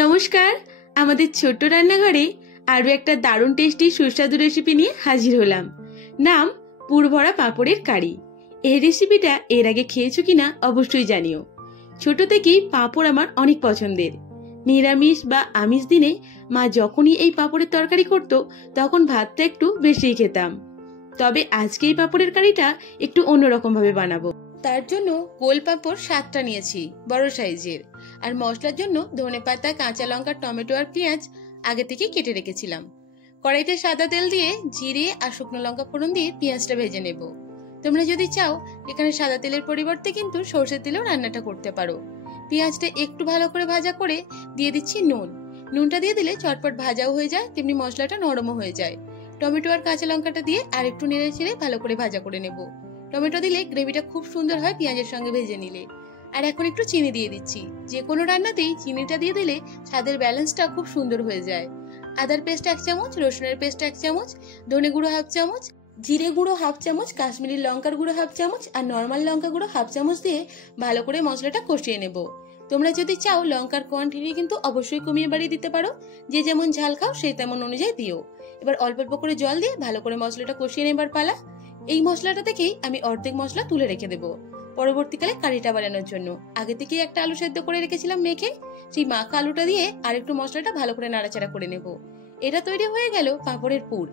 নমস্কার, আমাদের ছোট্ট রান্নাঘরে আরও একটা দারুণ টেস্টি সুস্বাদু রেসিপি নিয়ে হাজির হলাম। নাম পুরভরা পাঁপড়ের কারি। এই রেসিপিটা এর আগে খেয়েছো কিনা অবশ্যই জানিও। ছোট থেকেই পাঁপড় আমার অনেক পছন্দের। নিরামিষ বা আমিষ দিনে মা যখনই এই পাঁপড়ের তরকারি করতো তখন ভাতটা একটু বেশিই খেতাম। তবে আজকে এই পাঁপড়ের কারিটা একটু অন্যরকম ভাবে বানাবো। তার জন্য গোল পাঁপড় 7টা নিয়েছি, বড় সাইজের। আর মশলার জন্য ধনেপাতা, কাঁচা লঙ্কা, টমেটো আর পেঁয়াজ আগে থেকে কেটে রেখেছিলাম। কড়াইতে সাদা তেল দিয়ে জিরে আর শুকনো লঙ্কা ফোড়ন দিয়ে পেঁয়াজটা ভেজে নেব। তোমরা যদি চাও এখানে সাদা তেলের পরিবর্তে কিন্তু সরষের তেলেও রান্নাটা করতে পারো। পেঁয়াজটা একটু ভালো করে ভাজা করে দিয়ে দিচ্ছি নুন। নুনটা দিয়ে দিলে চটপট ভাজাও হয়ে যায়, তেমনি মশলাটা নরমও হয়ে যায়। টমেটো আর কাঁচা লঙ্কাটা দিয়ে আর একটু নেড়ে চেড়ে ভালো করে ভাজা করে নেব। টমেটো দিলে গ্রেভিটা খুব সুন্দর হয় পেঁয়াজের সঙ্গে ভেজে নিলে। আর এখন একটু চিনি দিয়ে দিচ্ছি। যে কোনো রান্নাতেই চিনিটা দিয়ে দিলে স্বাদের ব্যালেন্সটা খুব সুন্দর হয়ে যায়। আদার পেস্ট 1 চামচ, রসুনের পেস্ট 1 চামচ, ধনে গুঁড়ো 1/2 চামচ, জিরে গুঁড়ো 1/2 চামচ, কাশ্মীরি লঙ্কার গুঁড়ো 1/2 চামচ আর নর্মাল লঙ্কা গুঁড়ো 1/2 চামচ দিয়ে ভালো করে মশলাটা কষিয়ে নেব। তোমরা যদি চাও লঙ্কার কোয়ান্টিটি কিন্তু অবশ্যই কমিয়ে বাড়িয়ে দিতে পারো। যে যেমন ঝাল খাও সেই তেমন অনুযায়ী দিও। এবার অল্প অল্প করে জল দিয়ে ভালো করে মশলাটা কষিয়ে নেবার পালা। এই মশলাটা থেকেই আমি অর্ধেক মশলা তুলে রেখে দেবো পরবর্তীকালে কারিটা বানানোর জন্য। আগে থেকেই একটা আলু সেদ্ধ করে রেখেছিলাম মেখে, সেই মাখা আলুটা দিয়ে আর একটু মশলাটা ভালো করে নাড়াচাড়া করে নেব। এটা তৈরি হয়ে গেল পাঁপড়ের পুর।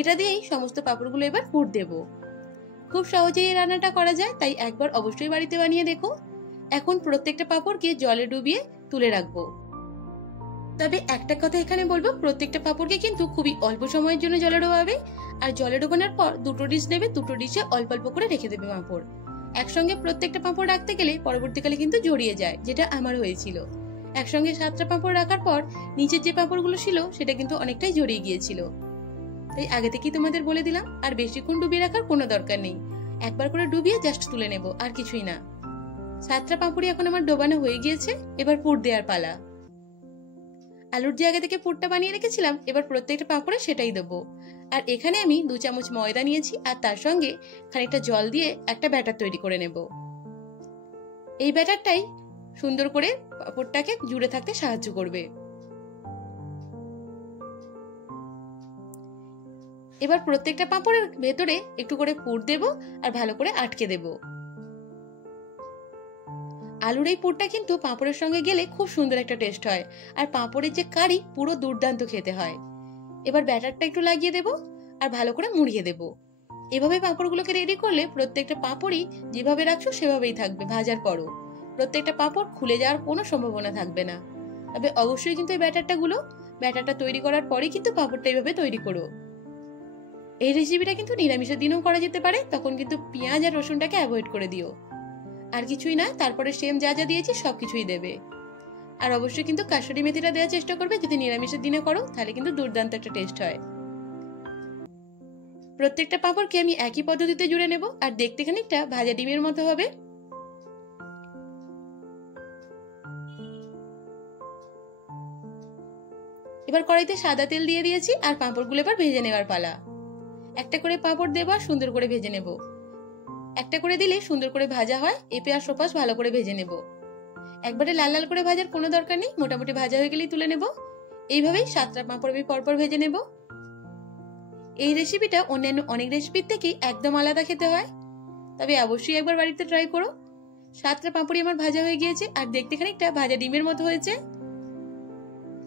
এটা দিয়েই সমস্ত পাঁপড়গুলো এবার পুর দেব। খুব সহজেই এই রান্নাটা করা যায়, তাই একবার অবশ্যই বাড়িতে বানিয়ে দেখো। এখন প্রত্যেকটা পাঁপড়কে জলে ডুবিয়ে তুলে রাখবো। তবে একটা কথা এখানে বলবো, প্রত্যেকটা পাঁপড়কে কিন্তু খুবই অল্প সময়ের জন্য জলে ডোবাবে। আর জলে ডোবানোর পর দুটো ডিশ নেবে, দুটো ডিশে অল্প অল্প করে রেখে দেবে পাঁপড়। একসঙ্গে প্রত্যেকটা পাঁপড় রাখতে গেলে পরবর্তীকালে কিন্তু জড়িয়ে যায়, যেটা আমার হয়েছিল। একসঙ্গে 7টা পাঁপড় রাখার পর নিচের যে পাঁপড়গুলো ছিল সেটা কিন্তু অনেকটাই জড়িয়ে গিয়েছিল। তাই আগে থেকেই তোমাদের বলে দিলাম, আর বেশিক্ষণ ডুবিয়ে রাখার কোনো দরকার নেই। একবার করে ডুবিয়ে জাস্ট তুলে নেব, আর কিছুই না। 7টা পাঁপড়ই এখন আমার ডোবানো হয়ে গিয়েছে। এবার পুর দেওয়ার পালা। আলুর যে আগে থেকে পুরটা বানিয়ে রেখেছিলাম, এবার প্রত্যেকটা পাঁপড়ে সেটাই দেবো। আর এখানে আমি 2 চামচ ময়দা নিয়েছি, আর তার সঙ্গে খানিকটা জল দিয়ে একটা ব্যাটার তৈরি করে নেব। এই ব্যাটারটাই সুন্দর করে পাঁপড়টাকে জুড়ে থাকতে সাহায্য করবে। এবার প্রত্যেকটা পাঁপড়ের ভেতরে একটু করে পুর দেব আর ভালো করে আটকে দেব। আলুর এই পুরটা কিন্তু পাঁপড়ের সঙ্গে গেলে খুব সুন্দর একটা টেস্ট হয়। আর পাঁপড়ের যে কারি পুরো দুর্দান্ত খেতে হয়। এবার ব্যাটারটা একটু লাগিয়ে দেব আর ভালো করে মুড়িয়ে দেব। এভাবে পাঁপড়গুলোকে রেডি করলে প্রত্যেকটা পাঁপড়ই যেভাবে রাখছো সেভাবেই থাকবে ভাজার পরও। প্রত্যেকটা পাঁপড় খুলে যাওয়ার কোনো সম্ভাবনা থাকবে না। তবে অবশ্যই কিন্তু এই ব্যাটারটা তৈরি করার পরেই কিন্তু পাঁপড়টা এইভাবে তৈরি করো। এই রেসিপিটা কিন্তু নিরামিষের দিনেও করা যেতে পারে, তখন কিন্তু পেঁয়াজ আর রসুনটাকে অ্যাভয়েড করে দিও। আর কিছুই না, তারপরে সেম যা যা দিয়েছি সবকিছুই দেবে। আর অবশ্যই কিন্তু কাসুরি মেথিটা দেওয়ার চেষ্টা করবে। যদি নিরামিষের দিনে করো তাহলে কিন্তু দুর্দান্ত একটা টেস্ট হয়। প্রত্যেকটা পাঁপড়কে আমি একই পদ্ধতিতে জুড়ে নেব, আর দেখতে খানিকটা ভাজা ডিমের মতো হবে। এবার কড়াইতে সাদা তেল দিয়ে দিয়েছি, আর পাঁপড়গুলো এবার ভেজে নেওয়ার পালা। একটা করে পাঁপড় দেবো আর সুন্দর করে ভেজে নেব। একটা করে দিলে সুন্দর করে ভাজা হয়। এপে আর সোপাশ ভালো করে ভেজে নেব। একবারে লাল লাল করে ভাজার কোনো দরকার নেই, মোটামুটি ভাজা হয়ে গেলেই তুলে নেব। এইভাবেই 7টা পাঁপড় আমি পরপর ভেজে নেব। এই রেসিপিটা অন্যান্য অনেক রেসিপির থেকেই একদম আলাদা খেতে হয়, তবে অবশ্যই একবার বাড়িতে ট্রাই করো। 7টা পাঁপড়ই আমার ভাজা হয়ে গিয়েছে, আর দেখতে খানিকটা ভাজা ডিমের মতো হয়েছে।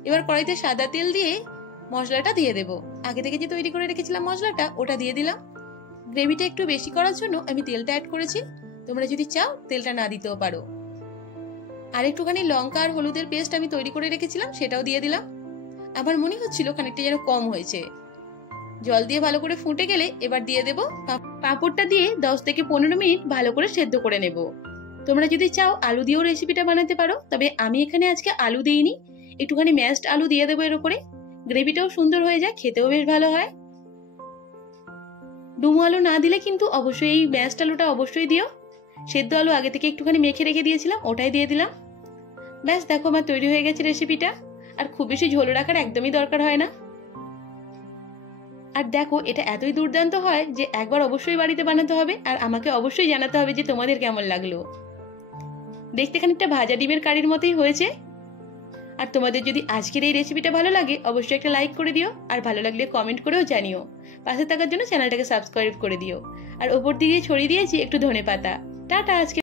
এবার কড়াইতে সাদা তেল দিয়ে মশলাটা দিয়ে দেব। আগে থেকে যে তৈরি করে রেখেছিলাম মশলাটা, ওটা দিয়ে দিলাম। গ্রেভিটা একটু বেশি করার জন্য আমি তেলটা অ্যাড করেছি। তোমরা যদি চাও তেলটা না দিতেও পারো। আর একটুখানি লঙ্কা আর হলুদের পেস্ট আমি তৈরি করে রেখেছিলাম, সেটাও দিয়ে দিলাম। আমার মনে হচ্ছিল খানিকটা যেন কম হয়েছে। জল দিয়ে ভালো করে ফুটে গেলে এবার দিয়ে দেব পাঁপড়টা দিয়ে 10 থেকে 15 মিনিট ভালো করে সেদ্ধ করে নেব। তোমরা যদি চাও আলু দিয়েও রেসিপিটা বানাতে পারো, তবে আমি এখানে আজকে আলু দিইনি। একটুখানি ম্যাশড আলু দিয়ে দেবো এর উপরে। গ্রেভিটাও সুন্দর হয়ে যায়, খেতেও বেশ ভালো হয়। ডুমো আলু না দিলে কিন্তু অবশ্যই এই ম্যাশড আলুটা অবশ্যই দিও। সেদ্ধ আলু আগে থেকে একটুখানি মেখে রেখে দিয়েছিলাম, ওটাই দিয়ে দিলাম। ব্যাস দেখো আমার তৈরি হয়ে গেছে রেসিপিটা। আর খুব বেশি ঝোল রাখার একদমই দরকার হয় না। আর দেখো এটা এতই দুর্দান্ত হয় যে একবার অবশ্যই বাড়িতে বানাতে হবে, আর আমাকে অবশ্যই জানাতে হবে যে তোমাদের কেমন লাগলো। দেখতে খানিকটা ভাজা ডিমের কারির মতোই হয়েছে। আর তোমাদের যদি আজকের এই রেসিপিটা ভালো লাগে অবশ্যই একটা লাইক করে দিও, আর ভালো লাগলে কমেন্ট করেও জানিও। পাশে থাকার জন্য চ্যানেলটাকে সাবস্ক্রাইব করে দিও। আর ওপর দিকে ছড়িয়ে দিয়েছি একটু ধনেপাতা। টাটা। আজকে